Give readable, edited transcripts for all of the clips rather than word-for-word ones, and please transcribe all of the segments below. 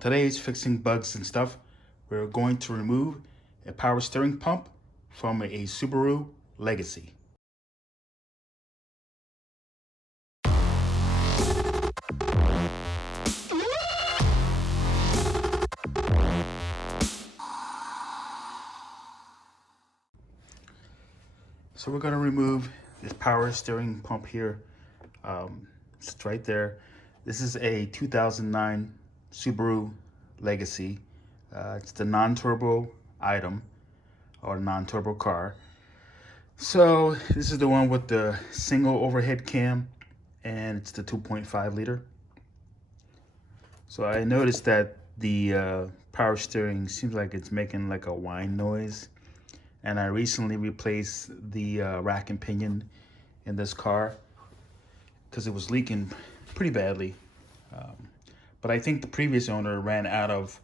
today's fixing bugs and stuff, we're going to remove a power steering pump from a Subaru Legacy. So we're going to remove this power steering pump here. It's right there. This is a 2009 Subaru Legacy. It's the non-turbo item or non-turbo car. So this is the one with the single overhead cam, and it's the 2.5 liter. So I noticed that the power steering seems like it's making like a whine noise. And I recently replaced the rack and pinion in this car because it was leaking pretty badly. But I think the previous owner ran out of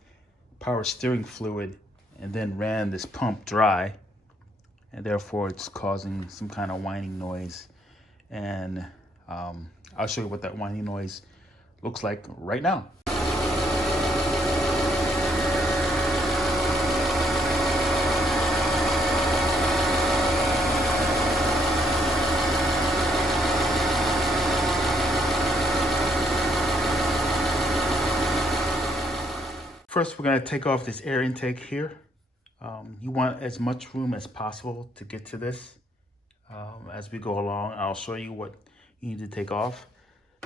power steering fluid and then ran this pump dry, and therefore it's causing some kind of whining noise. And I'll show you what that whining noise looks like right now. First, we're going to take off this air intake here. You want as much room as possible to get to this. As we go along, I'll show you what you need to take off.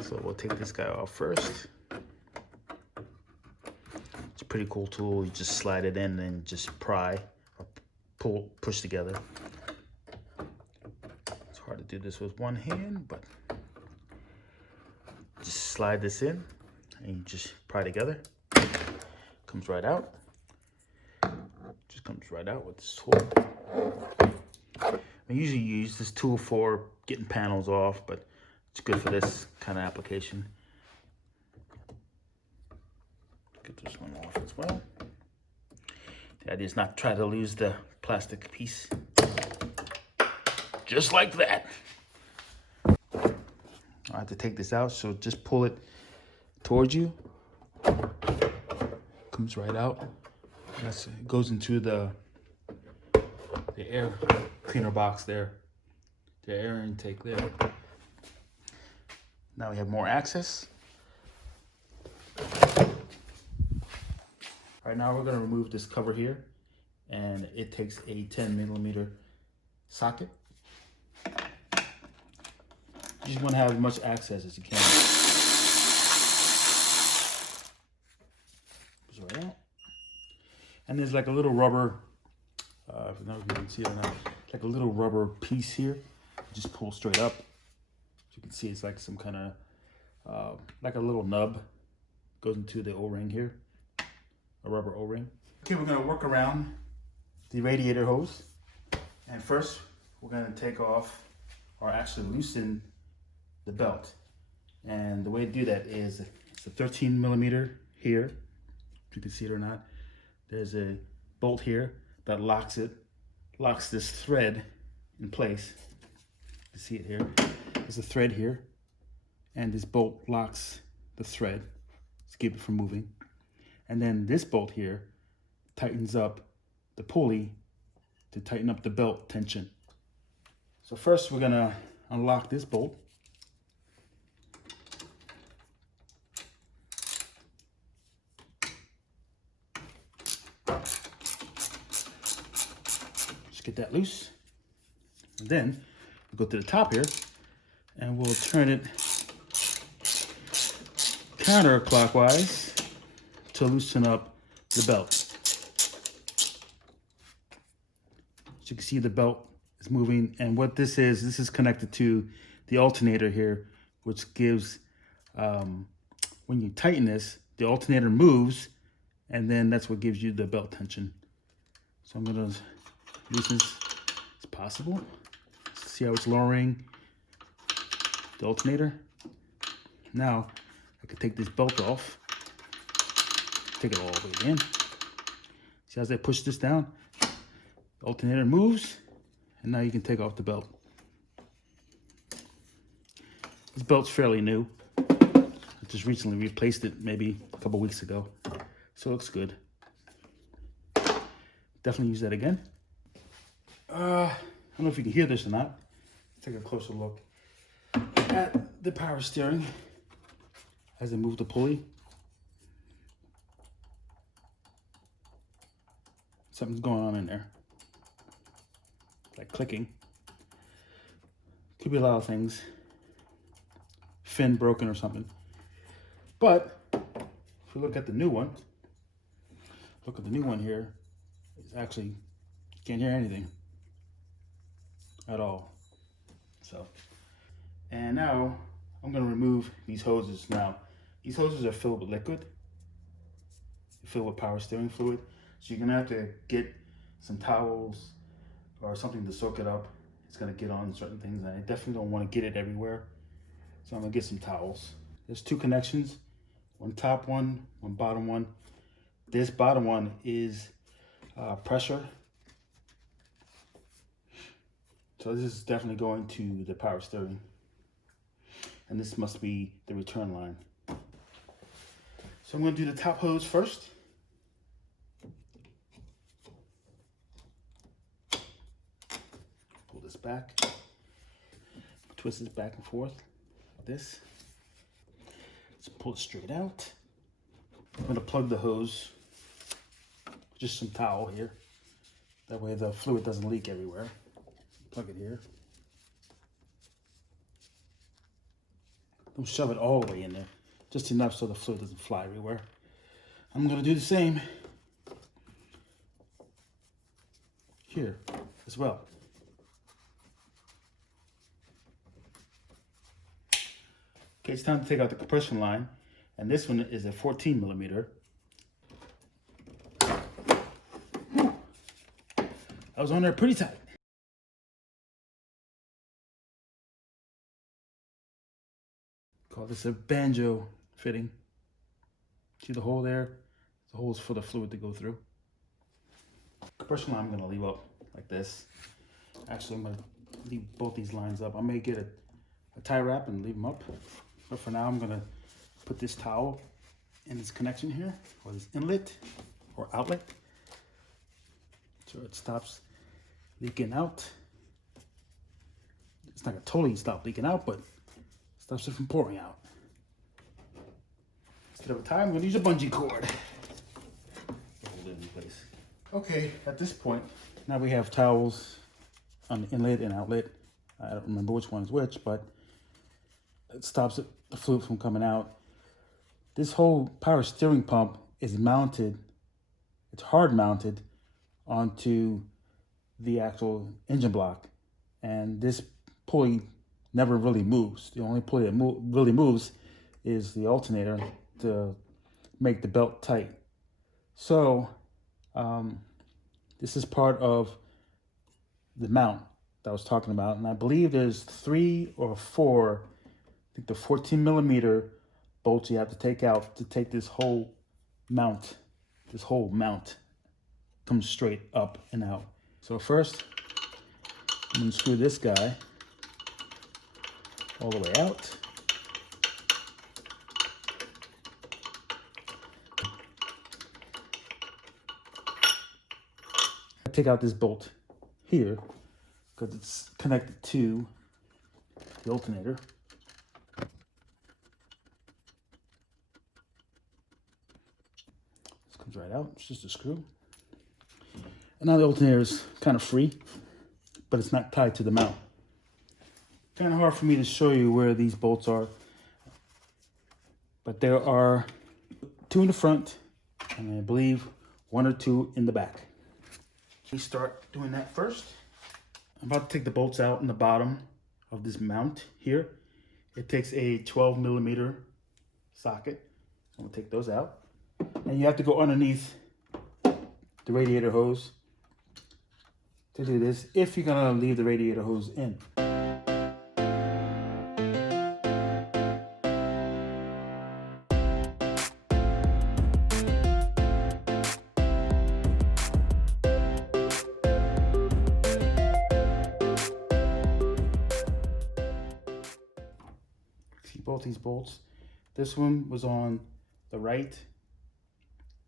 So we'll take this guy off first. It's a pretty cool tool. You just slide it in and just pry or push together. It's hard to do this with one hand, but just slide this in and you just pry together. Comes right out. Just comes right out with this tool. I usually use this tool for getting panels off, but it's good for this kind of application. Get this one off as well. The idea is not try to lose the plastic piece. Just like that. I have to take this out, so just pull it towards you. Comes right out. It goes into the air cleaner box there, the air intake there. Now we have more access. Right now we're going to remove this cover here, and it takes a 10mm socket. You just want to have as much access as you can. Right out. And there's like a little rubber, I don't know if you can see it or not, like a little rubber piece here. Just pull straight up. So you can see it's like some kind of, like a little nub goes into the O-ring here, a rubber O-ring. Okay, we're gonna work around the radiator hose. And first, we're gonna take off, or actually loosen the belt. And the way to do that is, it's a 13mm here. If you can see it or not, there's a bolt here that locks this thread in place. You see it here. There's a thread here, and this bolt locks the thread to keep it from moving. And then this bolt here tightens up the pulley to tighten up the belt tension. So first we're gonna unlock this bolt. Get that loose, and then we'll go to the top here and we'll turn it counterclockwise to loosen up the belt. As you can see, the belt is moving, and what this is connected to the alternator here, which gives, when you tighten this, the alternator moves, and then that's what gives you the belt tension. So I'm gonna loosen as possible. See how it's lowering the alternator? Now I can take this belt off, take it all the way in. See as I push this down, the alternator moves, and now you can take off the belt. This belt's fairly new. I just recently replaced it maybe a couple weeks ago. So it looks good. Definitely use that again. I don't know if you can hear this or not. Let's take a closer look at the power steering as I move the pulley. Something's going on in there, like clicking. Could be a lot of things. Fin broken or something. But if we look at the new one, here, it's actually can't hear anything at all. So, and now I'm gonna remove these hoses. Now, these hoses are filled with liquid, filled with power steering fluid. So you're gonna have to get some towels or something to soak it up. It's gonna get on certain things, and I definitely don't want to get it everywhere. So I'm gonna get some towels. There's two connections, one top one, one bottom one. This bottom one is pressure. So this is definitely going to the power steering. And this must be the return line. So I'm gonna do the top hose first. Pull this back. Twist this back and forth like this. Let's pull it straight out. I'm gonna plug the hose. Just some towel here. That way the fluid doesn't leak everywhere. Plug it here. Don't shove it all the way in there. Just enough so the fluid doesn't fly everywhere. I'm gonna do the same here as well. Okay, it's time to take out the compression line. And this one is a 14 millimeter. I was on there pretty tight. Call this a banjo fitting. See the hole there? The hole is for the fluid to go through. Compression line I'm gonna leave up like this. Actually, I'm gonna leave both these lines up. I may get a tie wrap and leave them up. But for now, I'm gonna put this towel in this connection here, or this inlet or outlet. So it stops leaking out. It's not gonna totally stop leaking out, but stops it from pouring out. Instead of a tie, I'm gonna use a bungee cord. Hold it in place. Okay, at this point, now we have towels on the inlet and outlet. I don't remember which one is which, but it stops the fluid from coming out. This whole power steering pump is mounted, it's hard mounted onto the actual engine block. And this pulley never really moves. The only pulley that really moves is the alternator to make the belt tight. So this is part of the mount that I was talking about. And I believe there's 3 or 4, I think the 14 millimeter bolts you have to take out to take this whole mount comes straight up and out. So first, I'm gonna screw this guy all the way out. I take out this bolt here because it's connected to the alternator. This comes right out, it's just a screw. And now the alternator is kind of free, but it's not tied to the mount. Kind of hard for me to show you where these bolts are, but there are 2 in the front, and I believe 1 or 2 in the back. We start doing that first. I'm about to take the bolts out in the bottom of this mount here. It takes a 12 millimeter socket. I'm gonna take those out. And you have to go underneath the radiator hose to do this, if you're gonna leave the radiator hose in. See both these bolts? This one was on the right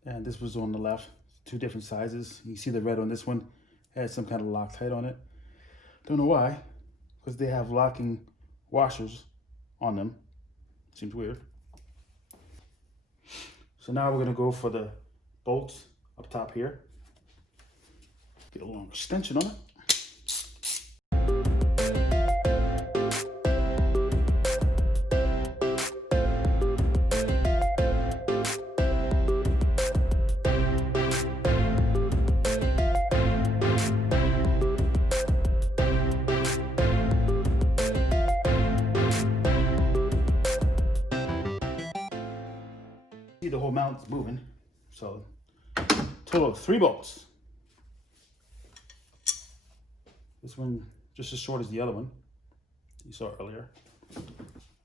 and this was on the left. Two different sizes. You see the red on this one has some kind of Loctite on it. Don't know why, because they have locking washers on them. Seems weird. So now we're gonna go for the bolts up top here. Get a little extension on it. See, the whole mount's moving. So total of 3 bolts. This one just as short as the other one you saw earlier.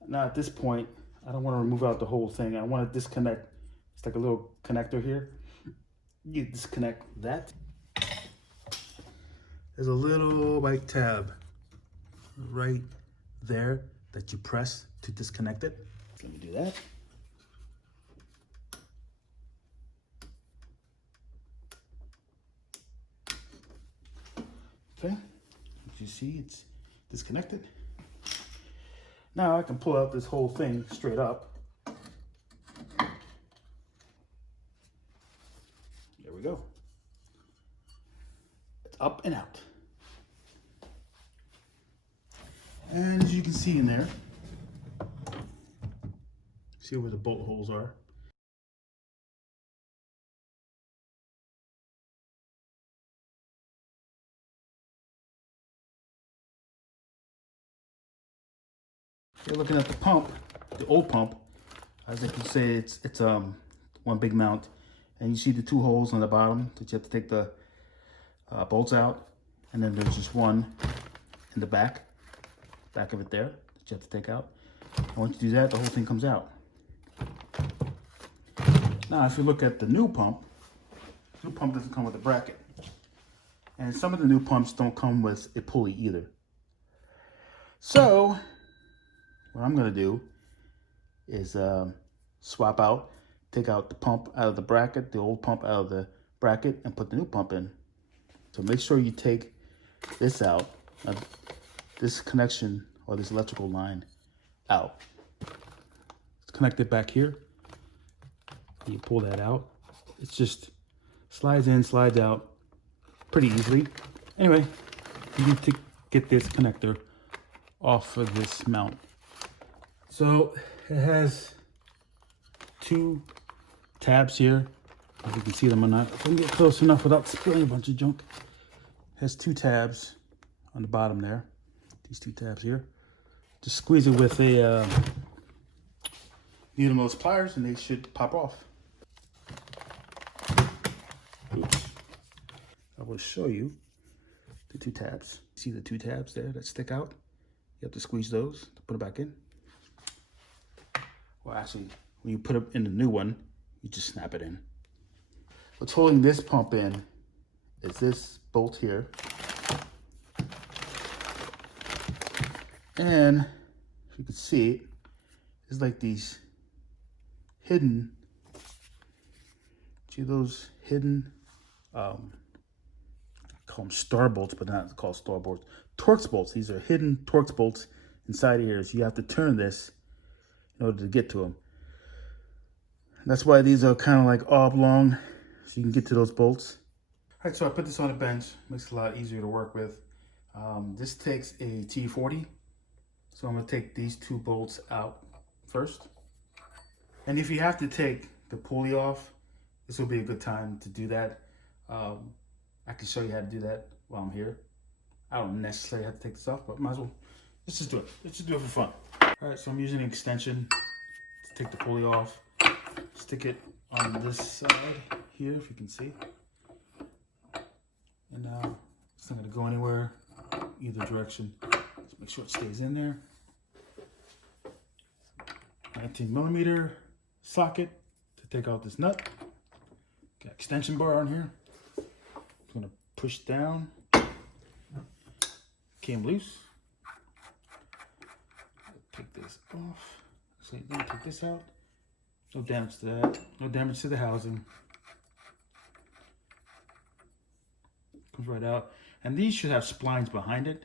Now at this point, I don't want to remove out the whole thing. I want to disconnect. It's like a little connector here. You disconnect that. There's a little white tab right there that you press to disconnect it. Let me do that. Okay, as you see, it's disconnected. Now I can pull out this whole thing straight up. There we go. It's up and out. And as you can see in there, see where the bolt holes are. You're looking at the pump, the old pump. As I can say, it's one big mount, and you see the 2 holes on the bottom that you have to take the bolts out, and then there's just one in the back of it there that you have to take out. And once you do that, the whole thing comes out. Now, if you look at the new pump doesn't come with a bracket, and some of the new pumps don't come with a pulley either. So what I'm gonna do is swap out, take out the pump out of the bracket, the old pump out of the bracket, and put the new pump in. So make sure you take this out, this connection or this electrical line out. It's connected back here. You pull that out. It's just slides in, slides out pretty easily. Anyway, you need to get this connector off of this mount. So it has 2 tabs here. If you can see them or not. If I can get close enough without spilling a bunch of junk. It has 2 tabs on the bottom there. These 2 tabs here. Just squeeze it with a needle nose pliers and they should pop off. Oops. I will show you the 2 tabs. See the 2 tabs there that stick out? You have to squeeze those to put it back in. Well, actually, when you put it in the new one, you just snap it in. What's holding this pump in is this bolt here. And if you can see it, it's like these hidden, see those hidden, I call them star bolts, but not called star bolts. Torx bolts. These are hidden Torx bolts inside here. So you have to turn this in order to get to them. That's why these are kind of like oblong, so you can get to those bolts. All right, so I put this on a bench. Makes it a lot easier to work with. This takes a T40, so I'm gonna take these 2 bolts out first. And if you have to take the pulley off, this will be a good time to do that. I can show you how to do that while I'm here. I don't necessarily have to take this off, but might as well. Let's just do it. Let's just do it for fun. All right, so I'm using an extension to take the pulley off. Stick it on this side here, if you can see. And now it's not gonna go anywhere, either direction. Just make sure it stays in there. 19mm socket to take out this nut. Got extension bar on here. I'm gonna push down. Came loose. Take this off. So then take this out. No damage to that. No damage to the housing. Comes right out. And these should have splines behind it.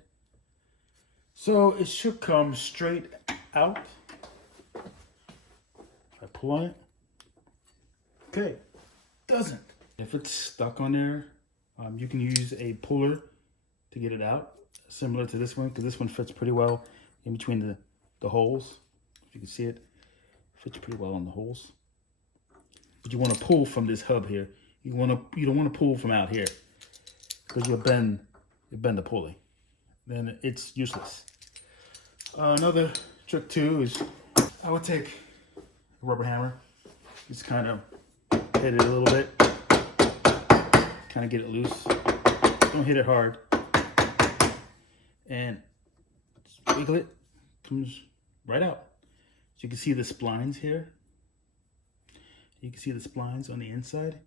So it should come straight out. If I pull on it. Okay, doesn't. If it's stuck on there, you can use a puller to get it out, similar to this one, because this one fits pretty well in between the holes. If you can see it, fits pretty well on the holes. But you want to pull from this hub here. You don't want to pull from out here, because you'll bend the pulley. Then it's useless. Another trick too is I would take a rubber hammer, just kind of hit it a little bit, kind of get it loose. Don't hit it hard, and just wiggle it. Comes right out. So you can see the splines here. You can see the splines on the inside.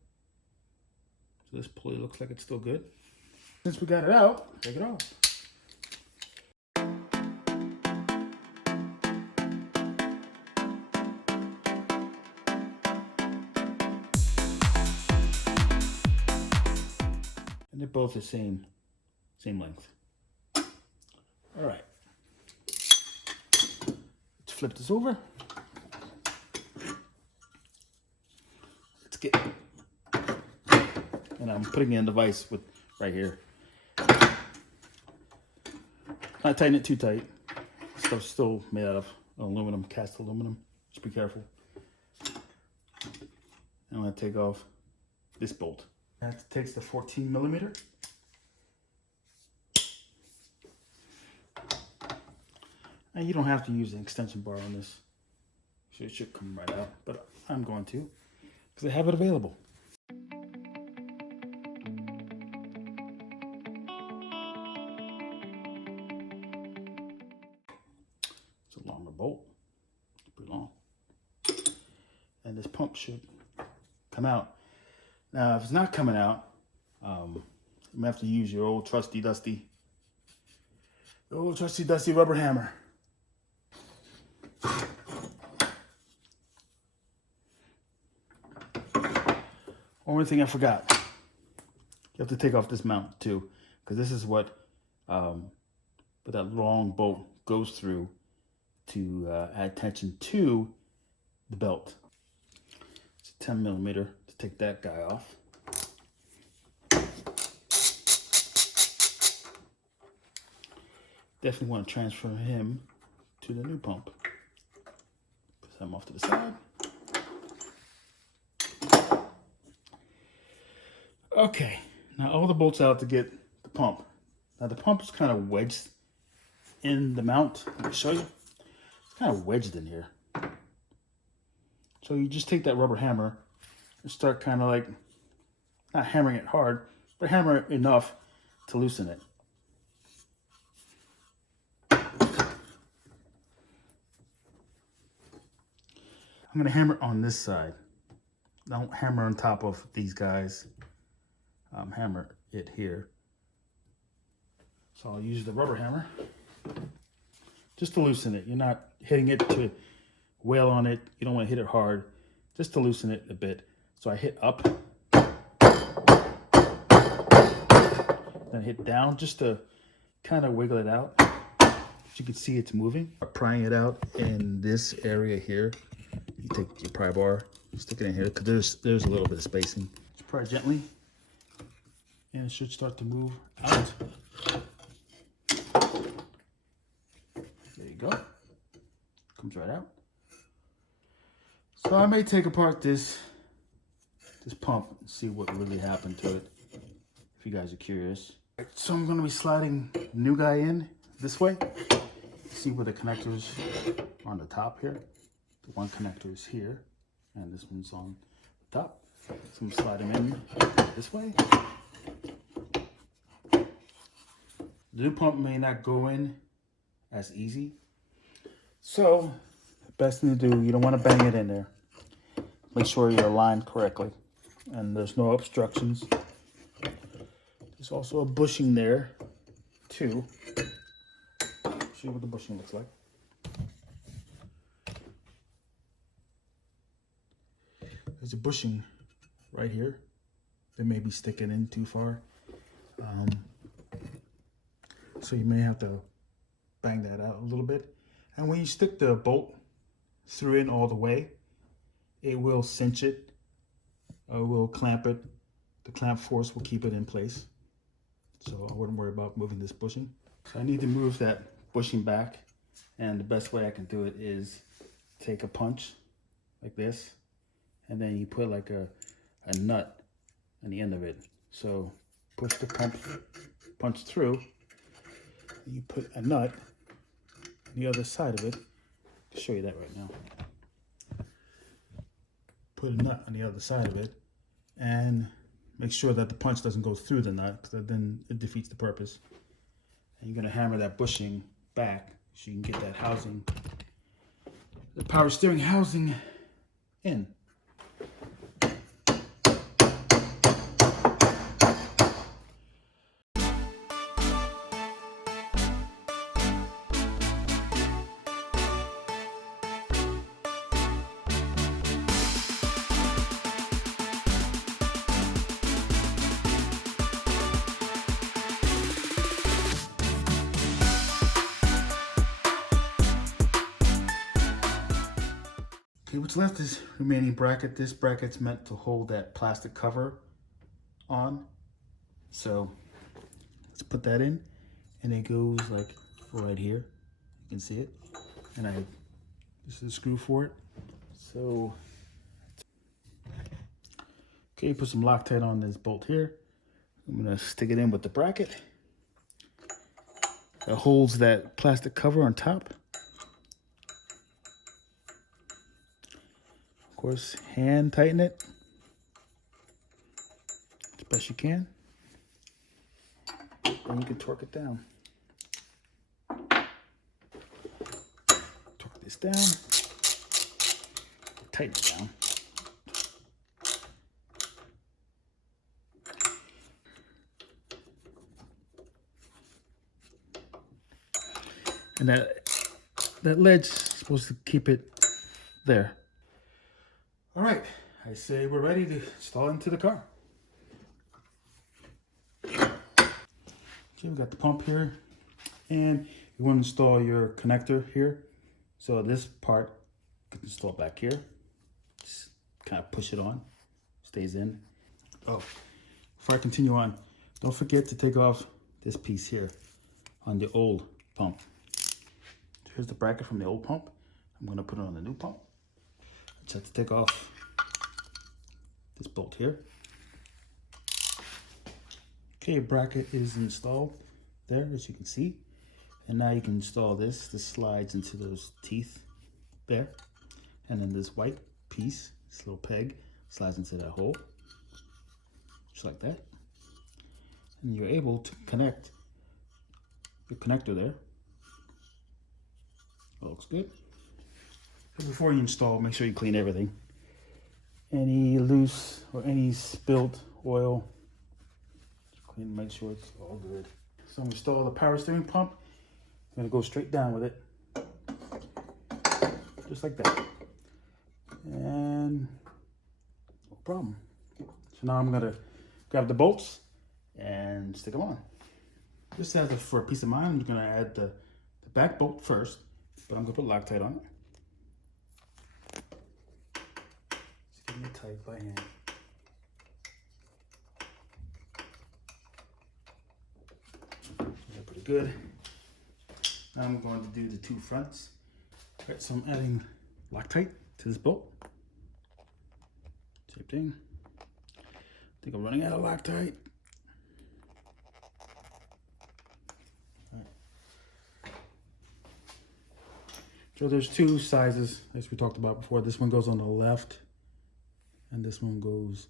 So this pulley looks like it's still good. Since we got it out, take it off. And they're both the same length. All right. Let's flip this over. Let's get, and I'm putting in the vise with right here. Not tighten it too tight. Stuff's still made out of aluminum, cast aluminum. Just be careful. I'm gonna take off this bolt. That takes the 14 millimeter. And you don't have to use an extension bar on this. So it should come right out, but I'm going to, because I have it available. It's a longer bolt, it's pretty long. And this pump should come out. Now, if it's not coming out, you might have to use your old trusty dusty rubber hammer. Only thing I forgot, you have to take off this mount too, because this is what that long bolt goes through to add tension to the belt. It's a 10 millimeter to take that guy off. Definitely want to transfer him to the new pump. Put him off to the side. Okay, now all the bolts out to get the pump. Now the pump is kind of wedged in the mount. Let me show you. It's kind of wedged in here. So you just take that rubber hammer and start kind of like, not hammering it hard, but hammer it enough to loosen it. I'm gonna hammer on this side. Don't hammer on top of these guys. Hammer it here. So I'll use the rubber hammer just to loosen it. You're not hitting it to wail on it. You don't want to hit it hard, just to loosen it a bit. So I hit up, then hit down just to kind of wiggle it out. As you can see, it's moving. Prying it out in this area here. You take your pry bar, stick it in here, because there's a little bit of spacing. Just pry gently, and it should start to move out. There you go. Comes right out. So I may take apart this pump and see what really happened to it, if you guys are curious. So I'm going to be sliding the new guy in this way. See where the connectors are on the top here. The one connector is here, and this one's on the top. So I'm going to slide him in this way. The new pump may not go in as easy. So the best thing to do, you don't want to bang it in there. Make sure you're aligned correctly and there's no obstructions. There's also a bushing there too. Show you what the bushing looks like. There's a bushing right here. They may be sticking in too far. So you may have to bang that out a little bit. And when you stick the bolt through it all the way, it will cinch it, or will clamp it. The clamp force will keep it in place. So I wouldn't worry about moving this bushing. So I need to move that bushing back, and the best way I can do it is take a punch like this, and then you put like a nut on the end of it. So push the punch through, and you put a nut on the other side of it. I'll show you that right now. Put a nut on the other side of it, and make sure that the punch doesn't go through the nut, because then it defeats the purpose. And you're going to hammer that bushing back so you can get that housing, the power steering housing, in. Okay, what's left is remaining bracket. This bracket's meant to hold that plastic cover on. So let's put that in, and it goes like right here. You can see it. And this is a screw for it. So, okay, put some Loctite on this bolt here. I'm gonna stick it in with the bracket. It holds that plastic cover on top. Of course, hand tighten it as best you can. Then you can torque it down. Torque this down. Tighten it down. And that ledge's supposed to keep it there. All right, I say we're ready to install into the car. Okay, we got the pump here, and you want to install your connector here. So this part you can install back here. Just kind of push it on, stays in. Oh, before I continue on, don't forget to take off this piece here on the old pump. Here's the bracket from the old pump. I'm going to put it on the new pump. Just have to take off this bolt here. Okay, bracket is installed there, as you can see. And now you can install this. This slides into those teeth there. And then this white piece, this little peg, slides into that hole. Just like that. And you're able to connect your connector there. Looks good. But before you install, make sure you clean everything. Any loose or any spilled oil, clean, make sure it's all good. So I'm gonna install the power steering pump. I'm gonna go straight down with it, just like that, and no problem. So now I'm gonna grab the bolts and stick them on. Just for peace of mind, I'm gonna add the back bolt first, but I'm gonna put Loctite on it. Just getting it tight by hand. Pretty good. Now I'm going to do the two fronts. Right, so I'm adding Loctite to this bolt. Same thing. I think I'm running out of Loctite. Right. So there's two sizes, as we talked about before. This one goes on the left, and this one goes,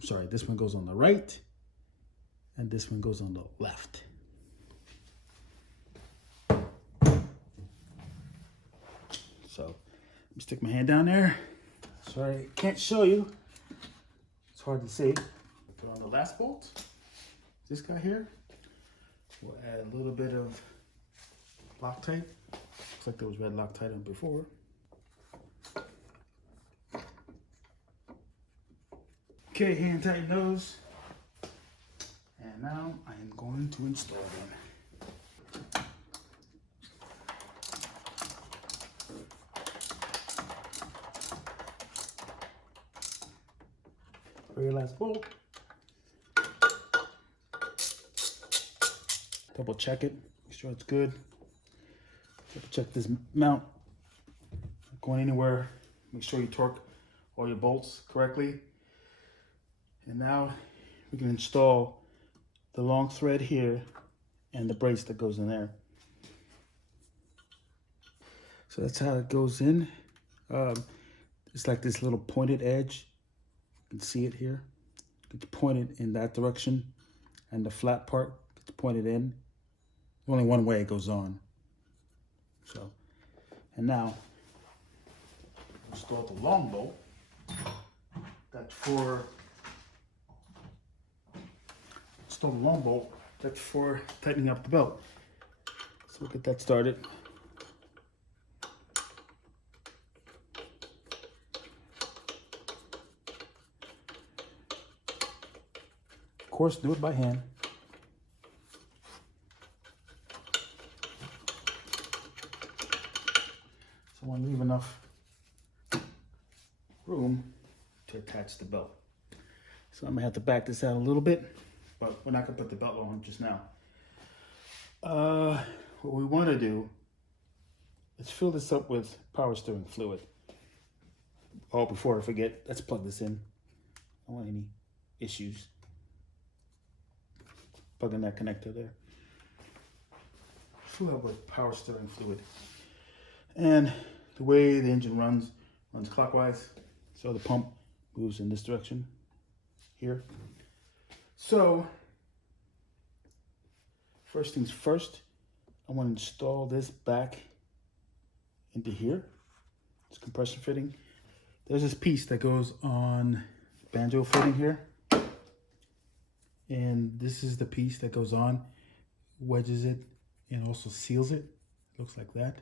this one goes on the right, and this one goes on the left. So let me stick my hand down there. Sorry, I can't show you. It's hard to see. Put on the last bolt. This guy here. We'll add a little bit of Loctite. Looks like there was red Loctite on before. Okay, hand tighten those. And And now I am going to install them. Very last bolt. Double check it, make sure it's good. Double check this mount, not going anywhere. Make sure you torque all your bolts correctly. And now we can install the long thread here and the brace that goes in there. So that's how it goes in. It's like this little pointed edge. You can see it here. It's pointed in that direction, and the flat part gets pointed in. Only one way it goes on. So, and now install the long bolt. That's for tightening up the belt. So we'll get that started. Of course, do it by hand. So I want to leave enough room to attach the belt. So I'm gonna have to back this out a little bit, but we're not gonna put the belt on just now. What we want to do is fill this up with power steering fluid. Oh, before I forget, let's plug this in. I don't want any issues. Plug in that connector there. Fill up with power steering fluid. And the way the engine runs clockwise, so the pump moves in this direction here. So first things first, I want to install this back into here. It's compression fitting. There's this piece that goes on banjo fitting here, and this is the piece that goes on, wedges it, and also seals it. Looks like that.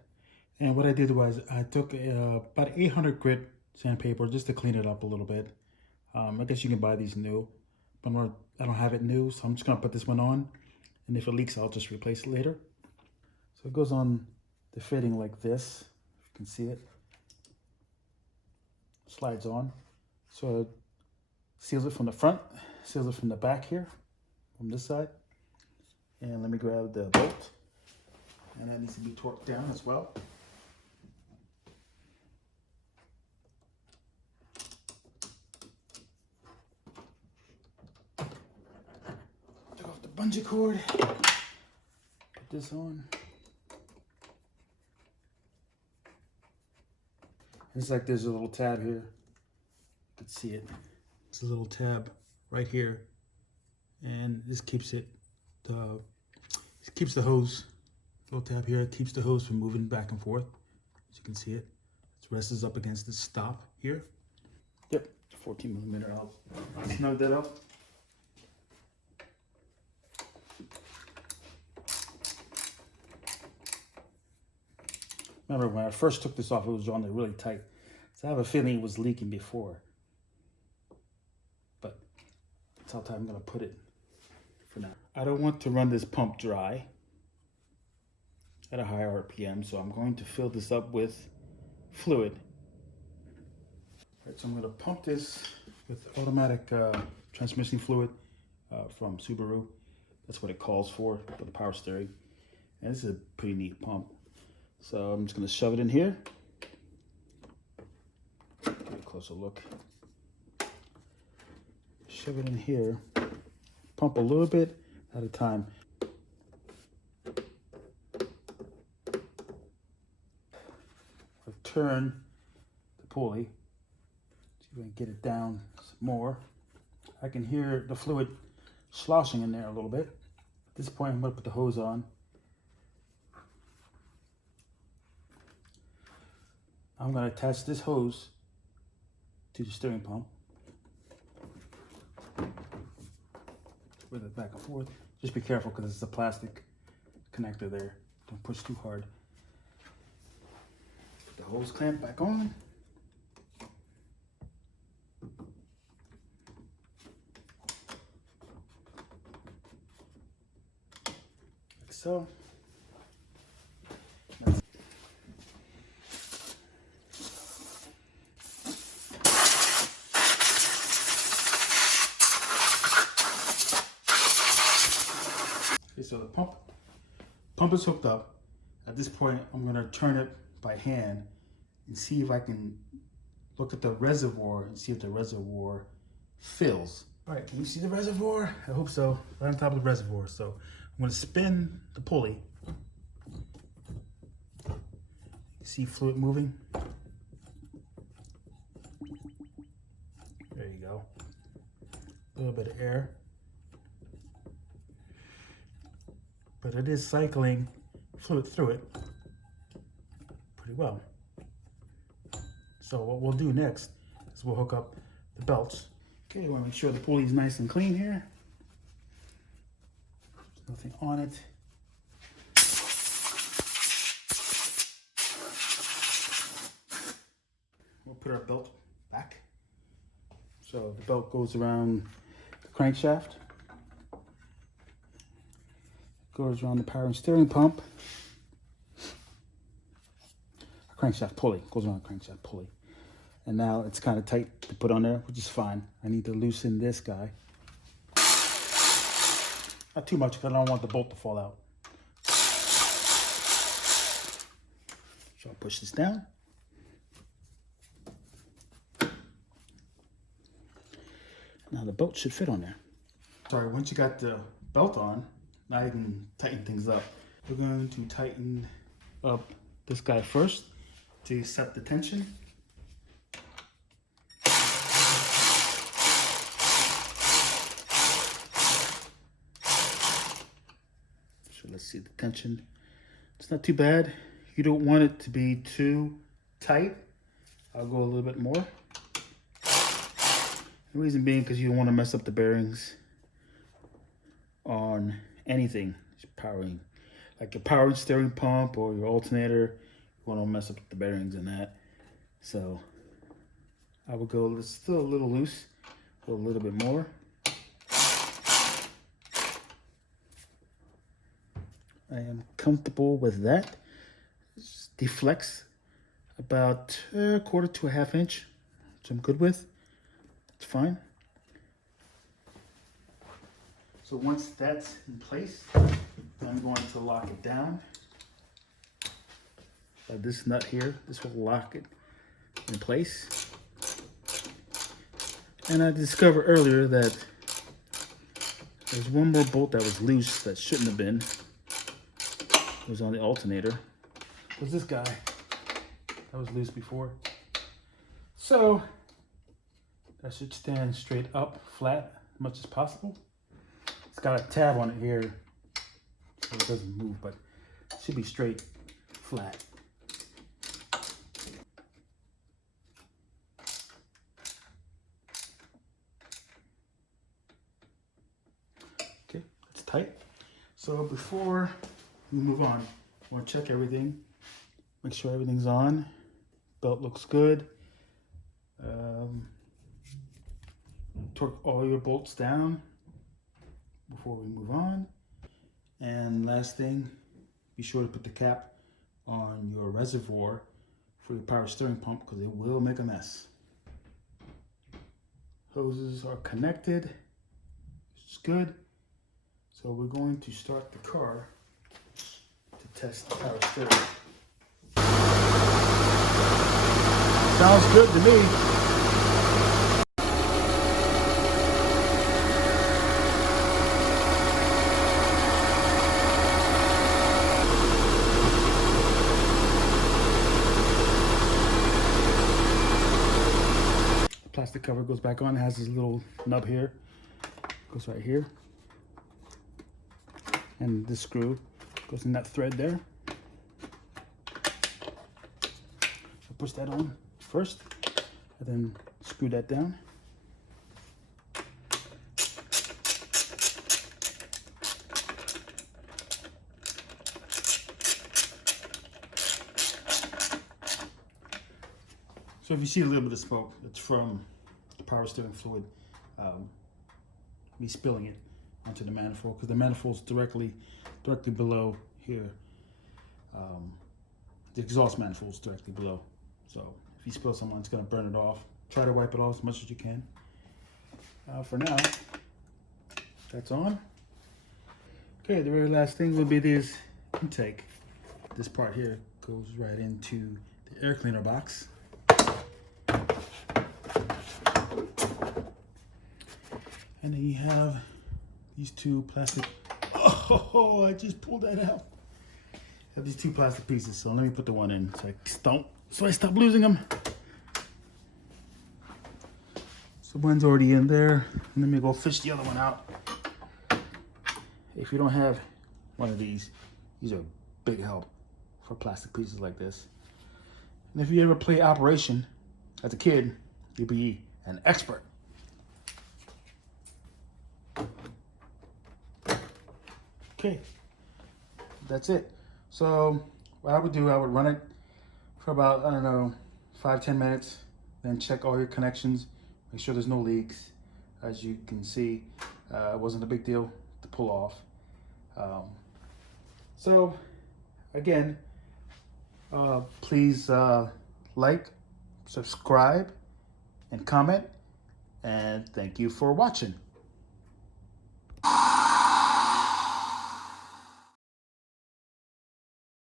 And what I did was I took about 800 grit sandpaper just to clean it up a little bit. I guess you can buy these new, but I don't have it new, so I'm just gonna put this one on, and if it leaks, I'll just replace it later. So it goes on the fitting like this. You can see it. Slides on. So it seals it from the front, seals it from the back here, from this side. And let me grab the bolt. And that needs to be torqued down as well. Took off the bungee cord. Put this on. It's like there's a little tab here. You can see it. It's a little tab right here, and this keeps it. It keeps the hose. Little tab here. It keeps the hose from moving back and forth. As you can see it. It rests up against the stop here. Yep, 14 millimeter. I'll snug that up. Remember when I first took this off, it was on there really tight. So I have a feeling it was leaking before. But that's how tight I'm gonna put it for now. I don't want to run this pump dry at a high RPM, so I'm going to fill this up with fluid. All right, so I'm gonna pump this with automatic transmission fluid from Subaru. That's what it calls for the power steering. And this is a pretty neat pump. So I'm just gonna shove it in here. Get a closer look. Shove it in here. Pump a little bit at a time. I'll turn the pulley. See if I can get it down some more. I can hear the fluid sloshing in there a little bit. At this point, I'm gonna put the hose on. I'm going to attach this hose to the steering pump. With it back and forth. Just be careful because it's a plastic connector there. Don't push too hard. Put the hose clamp back on. so. Okay, so the pump is hooked up. At this point, I'm gonna turn it by hand and see if I can look at the reservoir and see if the reservoir fills. All right, can you see the reservoir? I hope so. Right on top of the reservoir. So I'm gonna spin the pulley. See fluid moving? There you go. A little bit of air. But it is cycling fluid through it pretty well. So what we'll do next is we'll hook up the belts. Okay, I want to make sure the pulley is nice and clean here. There's nothing on it. We'll put our belt back. So the belt goes around the crankshaft. Goes around the power and steering pump. A crankshaft pulley goes around the crankshaft pulley. And now it's kind of tight to put on there, which is fine. I need to loosen this guy. Not too much because I don't want the bolt to fall out. So I'll push this down. Now the bolt should fit on there. Sorry, once you got the belt on, now you can tighten things up. We're going to tighten up this guy first to set the tension. So let's see the tension. It's not too bad. You don't want it to be too tight. I'll go a little bit more. The reason being because you don't want to mess up the bearings on anything powering, like your power steering pump or your alternator. You want to mess up the bearings in that. So I will go, it's still a little loose, go a little bit more. I am comfortable with that. It deflects about a quarter to a half inch, which I'm good with. It's fine. So once that's in place, I'm going to lock it down. This nut here, this will lock it in place. And I discovered earlier that there's one more bolt that was loose that shouldn't have been. It was on the alternator. It was this guy that was loose before. So that should stand straight up, flat, as much as possible. It's got a tab on it here, so it doesn't move, but it should be straight, flat. Okay, it's tight. So before we move on, I want to check everything, make sure everything's on. Belt looks good. Torque all your bolts down before we move on. And last thing, be sure to put the cap on your reservoir for your power steering pump because it will make a mess. Hoses are connected, which is good. So we're going to start the car to test the power steering. Sounds good to me. Plastic cover goes back on. It has this little nub here. Goes right here. And this screw goes in that thread there. So push that on first, and then screw that down. So if you see a little bit of smoke, it's from the power steering fluid, me spilling it onto the manifold, because the manifold's directly below here. The exhaust manifold's directly below. So if you spill something, it's gonna burn it off. Try to wipe it off as much as you can. For now, that's on. Okay, the very last thing will be this intake. This part here goes right into the air cleaner box. And then you have these two plastic, oh, I just pulled that out. I have these two plastic pieces, so let me put the one in so I stop losing them. So one's already in there. Let me go fish the other one out. If you don't have one of these are a big help for plastic pieces like this. And if you ever play Operation as a kid, you'll be an expert. Okay, that's it. So what I would do, I would run it for about, I don't know, 5-10 minutes, then check all your connections, make sure there's no leaks. As you can see, it wasn't a big deal to pull off. So again, please like, subscribe, and comment, and thank you for watching.